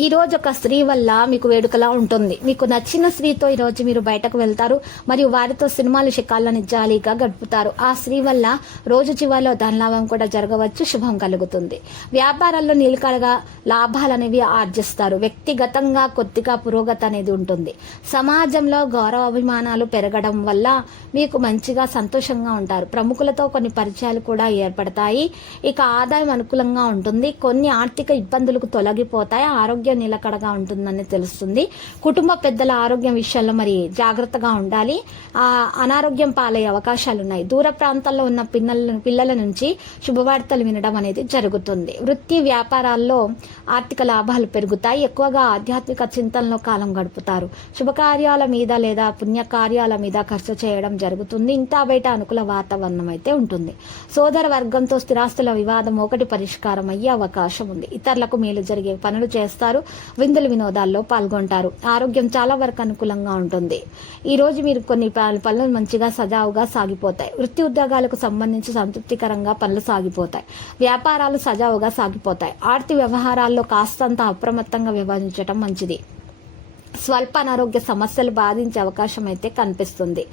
ఈ రోజు ఒక స్త్రీ వల్ల మీకు వేడుకలా ఉంటుంది. మీకు నచ్చిన స్త్రీతో ఈరోజు మీరు బయటకు వెళ్తారు. మరియు వారితో సినిమాలు షికాలను జాలీగా గడుపుతారు. ఆ స్త్రీ వల్ల రోజు చివరిలో ధనలాభం కూడా జరగవచ్చు. శుభం కలుగుతుంది. వ్యాపారాల్లో నిలకడగా లాభాలనేవి ఆర్జిస్తారు. వ్యక్తిగతంగా కొద్దిగా పురోగతి అనేది ఉంటుంది. సమాజంలో గౌరవ అభిమానాలు పెరగడం వల్ల మీకు మంచిగా సంతోషంగా ఉంటారు. ప్రముఖులతో కొన్ని పరిచయాలు కూడా ఏర్పడతాయి. ఇక ఆదాయం అనుకూలంగా ఉంటుంది. కొన్ని ఆర్థిక ఇబ్బందులకు తొలగిపోతాయి. ఆరోగ్యం నిలకడగా ఉంటుందని తెలుస్తుంది. కుటుంబ పెద్దల ఆరోగ్యం విషయాల్లో మరి జాగ్రత్తగా ఉండాలి. ఆ అనారోగ్యం పాలయ్యే అవకాశాలు ఉన్నాయి దూర ప్రాంతాల్లో ఉన్న పిల్లల పిల్లల నుంచి శుభవార్తలు వినడం అనేది జరుగుతుంది. వృత్తి వ్యాపారాల్లో ఆర్థిక లాభాలు పెరుగుతాయి. ఎక్కువగా ఆధ్యాత్మిక చింతనలో కాలం గడుపుతారు. శుభకార్యాల మీద లేదా పుణ్యకార్యాల మీద ఖర్చు చేయడం జరుగుతుంది. ఇంటా బయట అనుకూల వాతావరణం అయితే ఉంటుంది. సోదర వర్గంతో స్థిరాస్తుల వివాదం ఒకటి పరిష్కారం అయ్యే అవకాశం ఉంది. ఇతరులకు మేలు జరిగే పనులు చేస్తారు. విందుల వినోదాల్లో పాల్గొంటారు. ఆరోగ్యం చాలా వరకు అనుకూలంగా ఉంటుంది. ఈ రోజు మీరు కొన్ని ప- పనులు మంచిగా సజావుగా సాగిపోతాయి. వృత్తి ఉద్యోగాలకు సంబంధించి సంతృప్తికరంగా పనులు సాగిపోతాయి. వ్యాపారాలు సజావుగా సాగిపోతాయి. ఆర్థిక వ్యవహారాల్లో కాస్తంత అప్రమత్తంగా వ్యవహరించడం మంచిది. స్వల్ప అనారోగ్య సమస్యలు బాధించే అవకాశం అయితే కనిపిస్తుంది.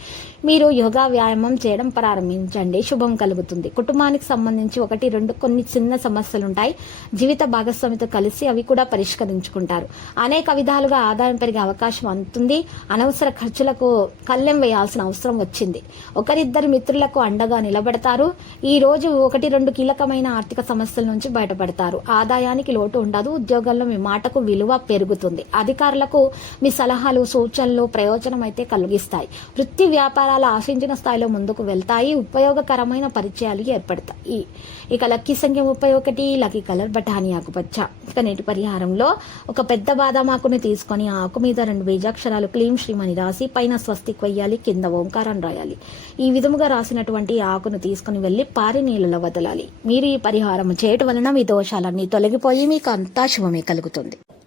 మీరు యోగా వ్యాయామం చేయడం ప్రారంభించండి. శుభం కలుగుతుంది. కుటుంబానికి సంబంధించి ఒకటి రెండు కొన్ని చిన్న సమస్యలు ఉంటాయి జీవిత భాగస్వామితో కలిసి అవి కూడా పరిష్కరించుకుంటారు. అనేక విధాలుగా ఆదాయం పెరిగే అవకాశం అందుతుంది. అనవసర ఖర్చులకు కళ్ళెం వేయాల్సిన అవసరం వచ్చింది. ఒకరిద్దరు మిత్రులకు అండగా నిలబడతారు. ఈ రోజు ఒకటి రెండు కీలకమైన ఆర్థిక సమస్యల నుంచి బయటపడతారు. ఆదాయానికి లోటు ఉండదు. ఉద్యోగంలో మీ మాటకు విలువ పెరుగుతుంది. అధికారులకు మీ సలహాలు సూచనలు ప్రయోజనం అయితే కలిగిస్తాయి. వృత్తి వ్యాపారాలు ఆశించిన స్థాయిలో ముందుకు వెళ్తాయి. ఉపయోగకరమైన పరిచయాలు ఏర్పడతాయి. ఇక లక్కీ సంఖ్య ముప్పై ఒకటి లక్కీ కలర్ బఠానీ ఆకుపచ్చ. ఇక నేటి పరిహారంలో ఒక పెద్ద బాదం ఆకుని తీసుకొని ఆ ఆకు మీద రెండు బీజాక్షరాలు క్లీం శ్రీమని రాసి పైన స్వస్తిక్ వెయ్యాలి కింద ఓంకారం రాయాలి. ఈ విధముగా రాసినటువంటి ఆకును తీసుకుని వెళ్ళి పారి నీళ్ళలో వదలాలి. మీరు ఈ పరిహారం చేయటం వలన మీ దోషాలన్నీ తొలగిపోయి మీకు అంతా శుభమే కలుగుతుంది.